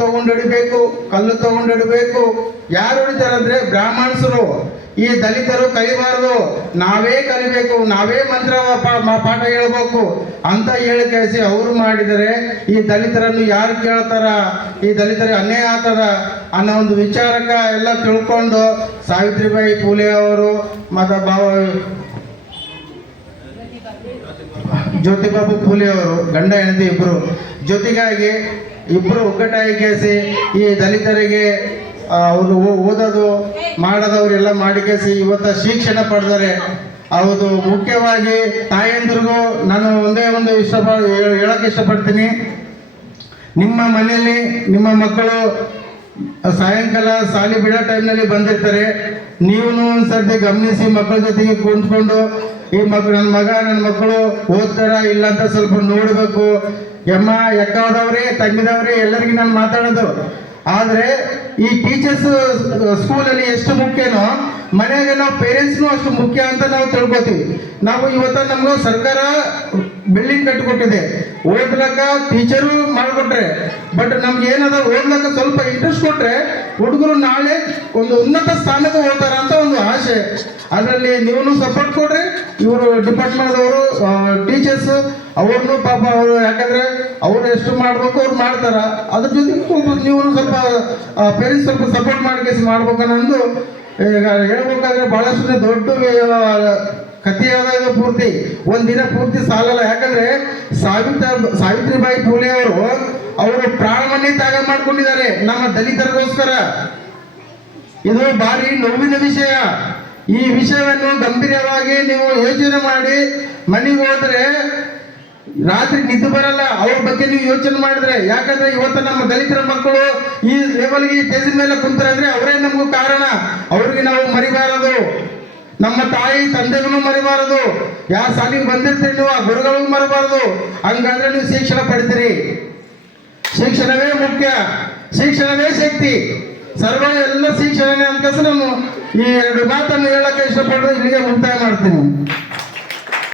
ತಗೊಂಡಿಡಬೇಕು, ಕಲ್ಲು ತಗೊಂಡಿಡಬೇಕು. ಯಾರು ಹೊಡಿತಾರಂದ್ರೆ ಬ್ರಾಹ್ಮಣಸರು. ಈ ದಲಿತರು ಕಲಿಬಾರದು, ನಾವೇ ಕಲಿಬೇಕು, ನಾವೇ ಮಂತ್ರ ಪಾಠ ಹೇಳ್ಬೇಕು ಅಂತ ಹೇಳಿ ಕಳಿಸಿ ಅವರು ಮಾಡಿದರೆ ಈ ದಲಿತರನ್ನು ಯಾರು ಕೇಳ್ತಾರ, ಈ ದಲಿತರಿಗೆ ಅನ್ಯಾಯ ಆಗ್ತದ ಅನ್ನೋ ಒಂದು ವಿಚಾರಕ ಎಲ್ಲ ತಿಳ್ಕೊಂಡು ಸಾವಿತ್ರಿಬಾಯಿ ಫುಲೆ ಅವರು ಮತ್ತು ಜ್ಯೋತಿಬಾಬು ಫುಲೆ ಅವರು ಗಂಡ ಹೆಂಡತಿ ಇಬ್ಬರು ಜೊತೆಗಾಗಿ ಇಬ್ಬರು ಒಗ್ಗಟ್ಟಾಗಿ ಕೇಸಿ ಈ ದಲಿತರಿಗೆ ಅವರು ಓದೋದು ಮಾಡೋದವರೆಲ್ಲ ಮಾಡಿ ಕೇಸಿ ಇವತ್ತು ಶಿಕ್ಷಣ ಪಡೆದರೆ. ಹೌದು, ಮುಖ್ಯವಾಗಿ ತಾಯಂದ್ರಿಗೂ ನಾನು ಒಂದೇ ಒಂದು ಹೇಳಕ್ಕೆ ಇಷ್ಟಪಡ್ತೀನಿ. ನಿಮ್ಮ ಮನೆಯಲ್ಲಿ ನಿಮ್ಮ ಮಕ್ಕಳು ಸಾಯಂಕಾಲ ಶಾಲೆ ಬಿಡೋ ಟೈಮ್ನಲ್ಲಿ ಬಂದಿರ್ತಾರೆ. ನೀವು ಒಂದ್ಸರ್ತಿ ಗಮನಿಸಿ ಮಕ್ಕಳ ಜೊತೆಗೆ ಕುಂತ್ಕೊಂಡು ಈ ನನ್ನ ಮಕ್ಕಳು ಓದ್ತಾರ ಇಲ್ಲ ಅಂತ ಸ್ವಲ್ಪ ನೋಡಬೇಕು. ಎಮ್ಮ ಎಕ್ಕದವ್ರೆ ತಂಗಿದವ್ರೆ ಎಲ್ಲರಿಗೂ ನಾನು ಮಾತಾಡೋದು. ಆದರೆ ಈ ಟೀಚರ್ಸ್ ಸ್ಕೂಲಲ್ಲಿ ಎಷ್ಟು ಮುಖ್ಯನೋ ಮನೆಯಾಗ ನಾವು ಪೇರೆಂಟ್ಸ್ನು ಅಷ್ಟು ಮುಖ್ಯ ಅಂತ ನಾವು ತಿಳ್ಕೊತೀವಿ. ನಾವು ಇವತ್ತು ನಮ್ಗೆ ಸರ್ಕಾರ ಬಿಲ್ಡಿಂಗ್ ಕಟ್ಟಿಕೊಟ್ಟಿದೆ, ಓದ್ಲಕ್ಕ ಟೀಚರು ಮಾಡಿಕೊಟ್ರೆ, ಬಟ್ ನಮ್ಗೆ ಏನದ ಓದ್ಲಕ್ಕ ಸ್ವಲ್ಪ ಇಂಟ್ರೆಸ್ಟ್ ಕೊಟ್ರೆ ಹುಡುಗರು ನಾಳೆ ಒಂದು ಉನ್ನತ ಸ್ಥಾನಕ್ಕೆ ಹೋಗ್ತಾರ ಅಂತ ಒಂದು ಆಸೆ. ಅದರಲ್ಲಿ ನೀವು ಸಪೋರ್ಟ್ ಕೊಡ್ರಿ. ಇವರು ಡಿಪಾರ್ಟ್ಮೆಂಟ್ದವರು ಟೀಚರ್ಸ್ ಅವ್ರನ್ನು ಪಾಪ ಅವರು, ಯಾಕಂದ್ರೆ ಅವ್ರು ಎಷ್ಟು ಮಾಡ್ಬೇಕು ಅವ್ರು ಮಾಡ್ತಾರ. ಅದ್ರ ಜೊತೆಗೆ ನೀವು ಸ್ವಲ್ಪ ಪೇರೆಂಟ್ಸ್ ಸ್ವಲ್ಪ ಸಪೋರ್ಟ್ ಮಾಡ್ಬೇಕನ್ನೊಂದು ಈಗ ಹೇಳ್ಬೇಕಾದ್ರೆ ಬಹಳಷ್ಟು ದೊಡ್ಡ ಕಥೆಯಾದ ಇದು ಪೂರ್ತಿ ಒಂದಿನ ಪೂರ್ತಿ ಸಾಲಲ್ಲ. ಯಾಕಂದ್ರೆ ಸಾವಿತ್ರಿಬಾಯಿ ಫುಲೆ ಅವರು ಪ್ರಾಣವನ್ನೇ ತ್ಯಾಗ ಮಾಡ್ಕೊಂಡಿದ್ದಾರೆ ನಮ್ಮ ದಲಿತರಿಗೋಸ್ಕರ. ಇದು ಭಾರಿ ನೋವಿನ ವಿಷಯ. ಈ ವಿಷಯವನ್ನು ಗಂಭೀರವಾಗಿ ನೀವು ಯೋಚನೆ ಮಾಡಿ ಮನೆಗೆ ಹೋದ್ರೆ ರಾತ್ರಿ ನಿದ್ದೆ ಬರಲ್ಲ. ಅವ್ರ ಬಗ್ಗೆ ನೀವು ಯೋಚನೆ ಮಾಡಿದ್ರೆ, ಯಾಕಂದ್ರೆ ಇವತ್ತು ನಮ್ಮ ದಲಿತರ ಮಕ್ಕಳು ಈ ಲೆವೆಲ್ಗೆ ಸ್ಟೇಜ್ ಮೇಲೆ ಕುಂತಾರೆ ಅಂದ್ರೆ ಅವರೇ ನಮಗೂ ಕಾರಣ. ಅವ್ರಿಗೆ ನಾವು ಮರಿಬಾರದು, ನಮ್ಮ ತಾಯಿ ತಂದೆಗೂ ಮರಿಬಾರದು. ಯಾವ ಸಾಲಿಗೆ ಬಂದಿರ್ತೀರಿ ನೀವು ಆ ಗುರುಗಳಿಗೂ ಮರಬಾರದು. ಹಂಗಾದ್ರೆ ನೀವು ಶಿಕ್ಷಣ ಪಡಿತೀರಿ. ಶಿಕ್ಷಣವೇ ಮುಖ್ಯ, ಶಿಕ್ಷಣವೇ ಶಕ್ತಿ. ಸರ್ವ ಎಲ್ಲ ಶಿಕ್ಷಣನೇ ಅಂತ ನಾನು ಈ ಎರಡು ಮಾತನ್ನು ಹೇಳಕ್ಕೆ ಇಷ್ಟಪಟ್ಟು ಇಲ್ಲಿಗೆ ಮುಕ್ತಾಯ ಮಾಡ್ತೀನಿ.